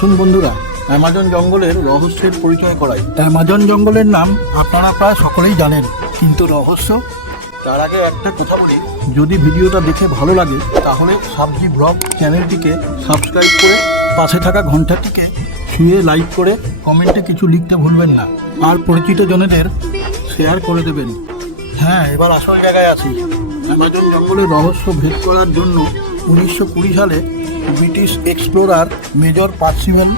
আসুন বন্ধুরা, অ্যামাজন জঙ্গলের রহস্যের পরিচয় করাই। অ্যামাজন জঙ্গলের নাম আপনারা প্রায় সকলেই জানেন, কিন্তু রহস্য। তার আগে একটা কথা বলি, যদি ভিডিওটা দেখে ভালো লাগে তাহলে সাবজি ব্লগ চ্যানেলটিকে সাবস্ক্রাইব করে পাশে থাকা ঘন্টাটিকে ছুঁয়ে লাইক করে কমেন্টে কিছু লিখতে ভুলবেন না, আর পরিচিত জনেদের শেয়ার করে দেবেন। হ্যাঁ, এবার আসল জায়গায় আসি। অ্যামাজন জঙ্গলের রহস্য ভেদ করার জন্য 1920 সালে ব্রিটিশ এক্সপ্লোরার মেজর পার্সিভেল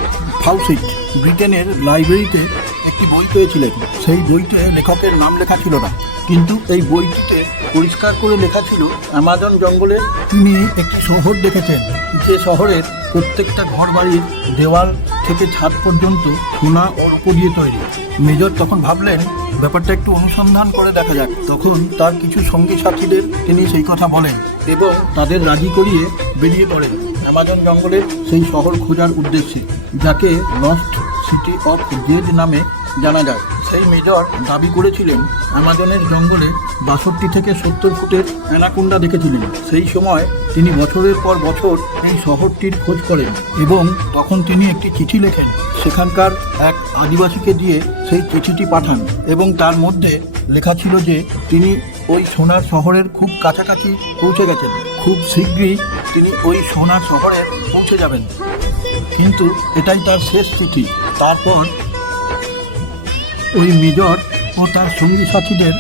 ফাউসিট ব্রিটেনের লাইব্রেরিতে একটি বই পেয়েছিলেন। সেই বইতে লেখকের নাম লেখা ছিল না, কিন্তু এই বইটিতে পরিষ্কার করে লেখা ছিল অ্যামাজন জঙ্গলে তিনি একটি শহর দেখেছেন, যে শহরের প্রত্যেকটা ঘর বাড়ির দেওয়াল থেকে ছাদ পর্যন্ত সোনা ও রূপো দিয়ে তৈরি। মেজর তখন ভাবলেন ব্যাপারটা একটু অনুসন্ধান করে দেখা যাক। তখন তার কিছু সঙ্গী সাথীদের তিনি সেই কথা বলেন এবং তাদের রাজি করিয়ে বেরিয়ে পড়েন অ্যামাজন জঙ্গলের সেই শহর খোঁজার উদ্দেশ্যে, যাকে লস্ট সিটি অফ জেড নামে জানা যায়। সেই মেজর দাবি করেছিলেন অ্যামাজনের জঙ্গলে 62 থেকে 70 ফুটের অ্যানাকোন্ডা দেখেছিলেন। সেই সময় তিনি বছরের পর বছর এই শহরটির খোঁজ করেন এবং তখন তিনি একটি চিঠি লেখেন। সেখানকার এক আদিবাসীকে দিয়ে সেই চিঠিটি পাঠান এবং তার মধ্যে লেখা ছিল যে তিনি ওই সোনার শহরের খুব কাছাকাছি পৌঁছে গেছেন, খুব শীঘ্রই তিনি ওই সোনার শহরে পৌঁছে যাবেন। কিন্তু এটাই তার শেষ চিঠি। তারপর ওই মেজর ও তার সঙ্গী সাথীদের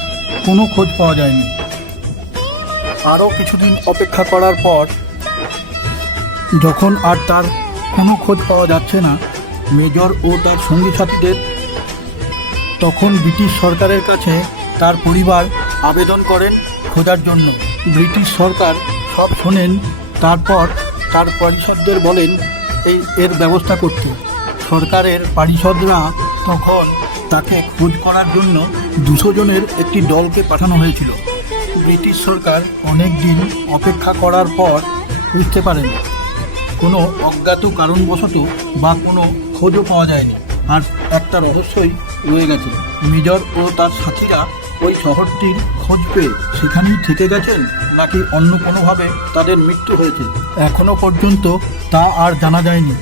কোনো খোঁজ পাওয়া যায়নি। আরও কিছুদিন অপেক্ষা করার পর যখন আর তার কোনো খোঁজ পাওয়া যাচ্ছে না মেজর ও তার সঙ্গী সাথীদের, তখন ব্রিটিশ সরকারের কাছে তার পরিবার আবেদন করেন খোঁজার জন্য। ব্রিটিশ সরকার সব শোনেন, তারপর তার পারিষদদের বলেন এর ব্যবস্থা করতে। সরকারের পারিষদরা তখন তাকে খোঁজ করার জন্য 200 জনের একটি দলকে পাঠানো হয়েছিল। ব্রিটিশ সরকার অনেক দিন অপেক্ষা করার পর বুঝতে পারেন কোনো অজ্ঞাত কারণবশত বা কোনো খোঁজও পাওয়া যায়নি, আর একটা রহস্যই রয়ে গেছে। মেজর ও তার সাথীরা ওই শহরটির খোঁজ পেয়ে সেখানেই থেকে গেছেন নাকি অন্য কোনোভাবে তাদের মৃত্যু হয়েছে, এখনো পর্যন্ত তা আর জানা যায়নি।